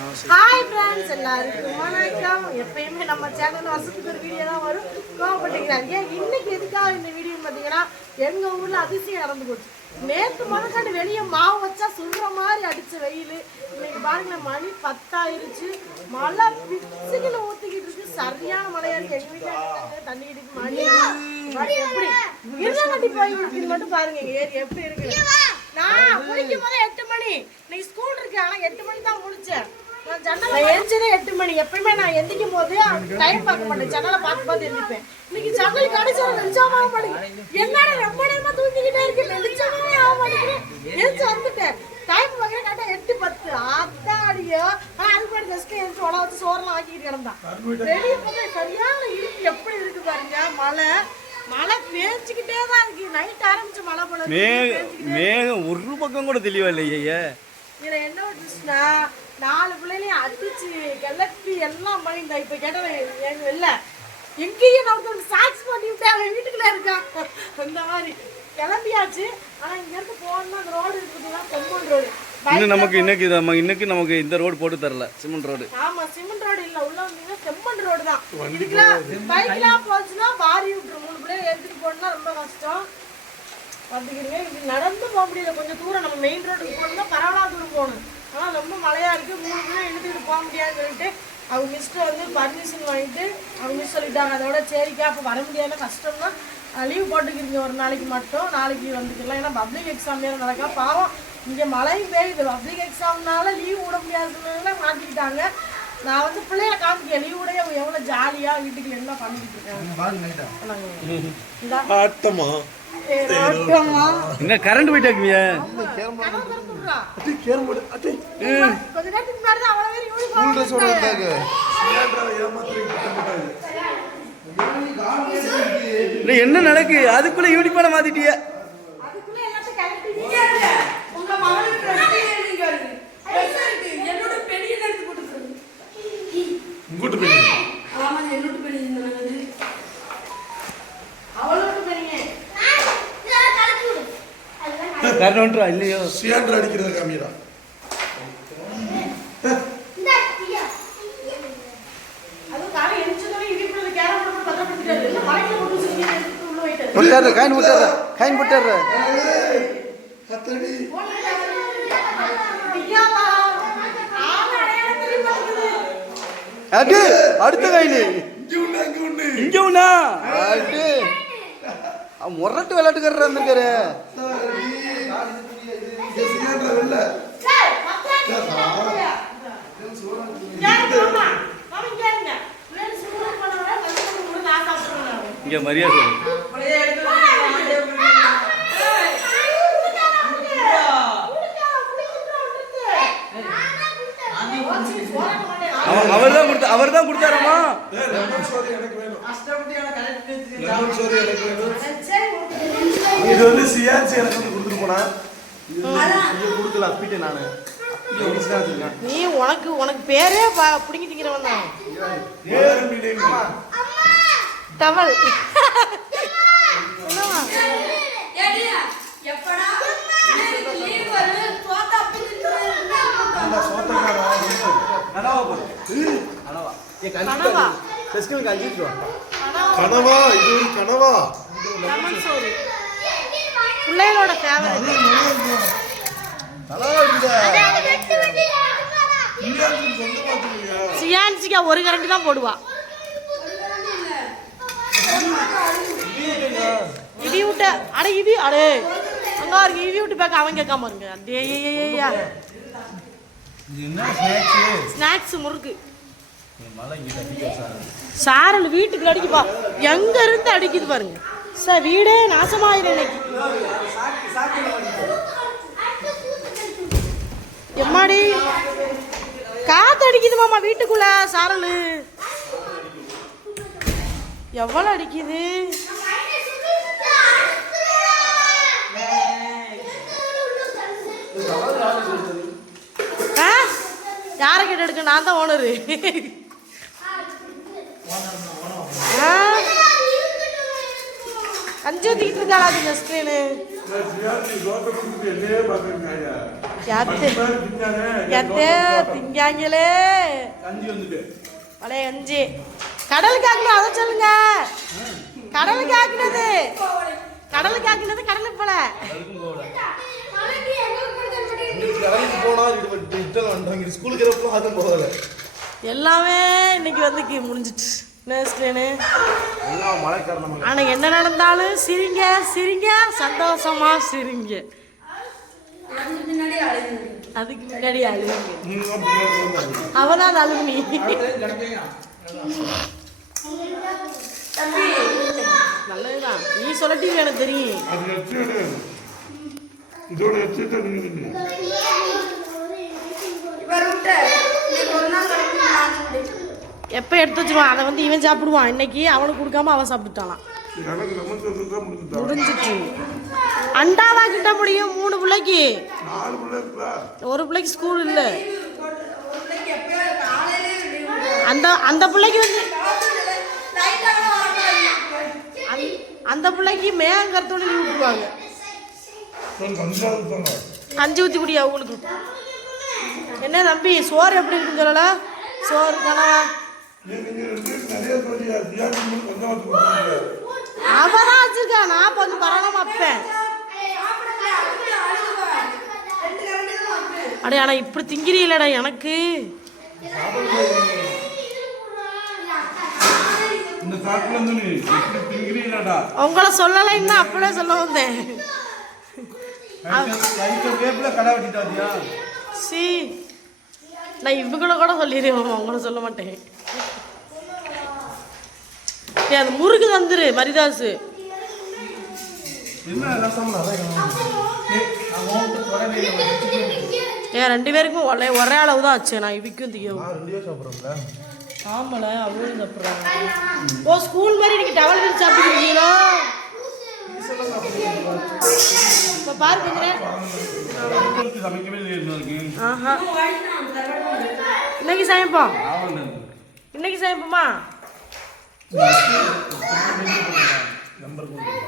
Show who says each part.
Speaker 1: Hi friends எல்லாருக்கும் வணக்கம். எப்பயுமே நம்ம சேனல் வருஷத்துக்கு ஒரு வீடியோ தான் வரும். கோவப்பட்டுக்கிறாங்க ஏன் இன்னைக்கு எதுக்காக இந்த வீடியோ பார்த்தீங்கன்னா எங்கள் ஊரில் அதிசயம் நடந்து போச்சு. நேற்று முதற்கண்டு வெளியே மாவு வச்சா சுடுற மாதிரி அடிச்ச வெயில். இன்னைக்கு பாருங்களேன் மணி பத்தாயிருச்சு. மழை பிச்சுக்கில ஊற்றிக்கிட்டு இருக்கு. சரியான மழையா இருக்கு. எங்கள் வீட்டில் தண்ணி இருக்கு மணி. மணி எப்படி? இருளங்கட்டி போய் இது மட்டும் பாருங்க எங்கள் ஏரி எப்படி இருக்கு? நான் குளிக்கும் போது எட்டு மணி. இன்னைக்கு ஸ்கூல் இருக்கு. ஆனா எட்டு மணி தான் முடிச்சேன். நான் எரிச்சதே எட்டு மணி. எப்பயுமே நான் எந்திக்கும் போது டைம் பார்க்க மாட்டேன். ஜன்னலை பார்த்து பார்த்து எந்திப்பேன். இன்னைக்கு ஜன்னல் கடைசியா வெளிச்சமா மாட்டேங்குது என்னடா ரொம்ப நேரமா தூங்கிக்கிட்டே இருக்கு வெளிச்சமே ஆக மாட்டேங்குது. வந்துட்டேன். டைம் பார்க்கற கரெக்டா எட்டு பத்து. அத்தாடியோ ஆனா அதுக்கு முன்னாடி ஜஸ்ட் எரிச்சு உட வச்சு ஆக்கிட்டு கிடந்தான். வெளியே சரியான இருக்கு எப்படி இருக்கு பாருங்க. மழை. மழை பேஞ்சுக்கிட்டே தான் இருக்கு. நைட் ஆரம்பிச்ச மழை போல இருக்கு.
Speaker 2: மேக
Speaker 1: பேஞ்சுக்கிட்டே
Speaker 2: மேகம் ஒரு பக்கம் கூட தெளிவா இல்லையே
Speaker 1: இதுல என்ன வந்துச்சுன்னா நாலு பிள்ளைகளையும் அடிச்சு கிளப்பி எல்லாம் பண்ணி இந்த இப்ப கேட்டவன் இல்ல. எங்கேயும் ஒரு சாக்ஸ் பண்ணி விட்டு அவன் வீட்டுக்குள்ள இருக்கான். அந்த மாதிரி. கிளம்பியாச்சு. ஆனா இங்க இருந்து போனா அந்த ரோடு இருக்குதுன்னா கொம்பன் ரோடு
Speaker 2: இன்னும் நமக்கு இன்னைக்கு நம்ம இன்னைக்கு நமக்கு இந்த ரோடு போட்டு தரல. சிமெண்ட் ரோடு
Speaker 1: ஆமா சிமெண்ட் ரோடு இல்ல. உள்ள வந்தீங்கன்னா செம்மண் ரோடு தான். இதுக்கெல்லாம் பைக்லாம் போச்சுன்னா வாரி விட்டுரும். மூணு பிள்ளைங்க எடுத்துட்டு போனா ரொம்ப கஷ்டம். பார்த்துக்கிறீங்க இது நடந்து போக முடியல. கொஞ்சம் தூரம். நம்ம மெயின் ரோட்டுக்கு போகணும்னா பரவாயில்ல தூரம் போகணும். ஆனால் ரொம்ப மழையாக இருக்குது மூணு கிலோ இழுத்துக்கிட்டு போக முடியாதுன்னு சொல்லிட்டு அவங்க மிஸ்ட்டு வந்து பர்மிஷன் வாங்கிட்டு அவங்க மிஸ் சொல்லிட்டாங்க. அதோட சரிக்கா அப்போ வர முடியாத கஷ்டம்னா லீவ் போட்டுக்கிறீங்க. ஒரு நாளைக்கு மட்டும் நாளைக்கு வந்துக்கலாம். ஏன்னா பப்ளிக் எக்ஸாம் வேறு நடக்கா பாவம். இங்கே மழையும் பெய்யுது. பப்ளிக் எக்ஸாம்னால லீவ் விட முடியாதுன்னு மாட்டிக்கிட்டாங்க. நான் வந்து பிள்ளைய காமிக்க லீவ் விட அவங்க எவ்வளோ ஜாலியாக வீட்டுக்கு என்ன பண்ணிக்கிட்டு இருக்காங்க இந்தா.
Speaker 3: ஆட்டமா.
Speaker 2: என்ன கரண்ட்
Speaker 3: அட்டி
Speaker 1: கொஞ்ச நேரத்துக்கு முன்னாடி அவ்வளவு பேர்
Speaker 2: என்ன நடக்கு? அதுக்குள்ள யூனிஃபார்ம் மாத்திட்டிய
Speaker 1: அதுக்குள்ள எல்லாத்தையும் கழட்டி நீங்க இருங்க. உங்க மகளுக்கு dress நீங்க இருங்க. dress இருக்கு. என்னோட பெரிய எடுத்து போட்டுருங்க.
Speaker 3: இங்கூட்டு போய்
Speaker 1: ஆமா, என்னோட பெரிய இது. அவளோட பெரிய.
Speaker 2: கரண்ட் வந்துட்டா இல்லையோ
Speaker 3: சியாண்டர் அடிக்கிறத காமிடா
Speaker 1: அதுவும் காலை எரிச்சதுமே இடிப்புல கேரம் போட்டு பத்திரப்படுத்திட்டாரு. இல்ல, மழைக்குள்ள போட்டு வச்சிருக்கீங்க, எடுத்து உள்ள போயிட்டாரு.
Speaker 2: விட்டாரு காயின் விட்டாரு காயின்
Speaker 1: மாட்டேங்குது.
Speaker 2: அட்டு அடுத்த காயின்
Speaker 3: இங்க
Speaker 2: அட்டு முரட்டு விளையாட்டுக்காரர் இருந்திருக்காரு
Speaker 3: சியாண்டர் இல்ல
Speaker 1: சார், பத்தாயிரத்தி ஐநூறு. இங்க இருங்க, மாமா. மாமா, இங்க இருங்க. பிள்ளைங்க ஸ்கூலுக்கு போனவங்க, வந்து கொடுங்க, நான் சாப்பிடுறேன் நானு.
Speaker 2: இங்க மரியாதை சொல்லு. அவ- அவர் தான் கொடுத்த அவர் தான் கொடுத்தாராமா?
Speaker 3: ஏய், லெமன் சோறு எனக்கு வேணும். லெமன் சோறு எனக்கு வேணும். இது வந்து சியான்சி எனக்கு வந்து கொடுத்துட்டு போனா. இங்க கொடுக்கல அப்பிட்டு நானு.
Speaker 1: நீ உனக்கு உனக்கு பேரே பிடிங்கி திங்கிறவன் தான். டவல்
Speaker 2: கனவா.
Speaker 3: இது ஒரு கனவா
Speaker 1: பிள்ளைகளோட ஃபேவரட் சியான்சிக்கா ஒரு கரண்டி தான் போடுவா. இடி விட்ட அட இது அடே. அங்க இருக்கு இடி விட்டு பேக்க அவன் கேட்காம இருங்க.
Speaker 2: என்ன ஸ்நாக்ஸ்?
Speaker 1: முறுக்கு. சாரல் வீட்டுக்குள்ள அடிக்குப்பா எங்க இருந்து அடிக்குது பாருங்க. சார் வீடே நாசமாயிரும் இன்னைக்கு. எம்மாடி? காத்து அடிக்குது மாமா வீட்டுக்குள்ள சாரல். எவ்வளோ அடிக்குது? ஆ? யாரை கேட்டு எடுக்க? நான் தான் ஓனரு. அஞ்சு இருக்காளா அந்த ஸ்க்ரீனு திங்காங்களே. பழைய கஞ்சி அதை சொல்லுங்க. கடல் ஆக்குனது கடல் ஆக்குனது கடலுக்கு போல. எல்லாமே இன்னைக்கு வந்து முடிஞ்சிட்டு ஆனால் என்ன நடந்தாலும் சிரிங்க சிரிங்க சந்தோஷமா சிரிங்க. அதுக்கு முன்னாடி அழுகுங்க. அவதான் அழுகுனி நல்லதுதான். நீ சொல்லட்டி எனக்கு தெரியும்.
Speaker 4: இதோட
Speaker 1: எப்போ எடுத்து வச்சிருவான்? அதை வந்து இவன் சாப்பிடுவான். இன்னைக்கு அவனுக்கு கொடுக்காம அவன் சாப்பிட்டுட்டானான்
Speaker 4: முடிஞ்சிச்சு. நமக்கு தான்
Speaker 1: அண்டாவா கிட்ட முடியும் மூணு பிள்ளைக்கு. ஒரு பிள்ளைக்கு ஸ்கூல் இல்லை. அந்த அந்த பிள்ளைக்கு வந்து அந்த- அந்த பிள்ளைக்கு மேங்கறத்தோட லீவ் விட்டுருவாங்க கஞ்சி ஊற்றி குடி அவங்களுக்கு. என்ன தம்பி சோறு எப்படி இருக்குன்னு சொல்லல? சோறு தானே?
Speaker 4: நீங்க ரெண்டு பேரும் நிறைய சொல்லி தியாகி பஞ்சாபத்து கொடுத்தீங்க
Speaker 1: அவன் தான் வச்சிருக்கான் நான் இப்போ வந்து பரவாயில்லாம அப்பேன் அடே ஆனால் இப்படி திங்கிறீங்களடா எனக்கு. உங்களை சொல்லலைன்னா அப்படியே சொல்ல வந்தேன். சி நான் இவங்கள கூட சொல்லிடுவேன் உங்களை சொல்ல மாட்டேன். டேய், அந்த முறுக்கு தந்துரு மரிதாசு. ஏன் ரெண்டு பேருக்கும் ஒரே ஒரே அளவு தான் ஆச்சு. நான் இவிக்கும் திகவும் ஆமால அவங்களும் சாப்பிட்றாங்க. ஓ ஸ்கூல் மாதிரி நீங்க டவல் விரிச்சு சாப்பிட்டுருக்கீங்களோ? இப்போ பாரு கொஞ்ச நேரம்.
Speaker 4: சமைக்கவே இல்லை இருக்கு
Speaker 1: ஆஹா. இன்னைக்கு சமைப்போம். இன்னைக்கு சமைப்போமா?
Speaker 4: நம்பர் கொடுத்துருப்பான்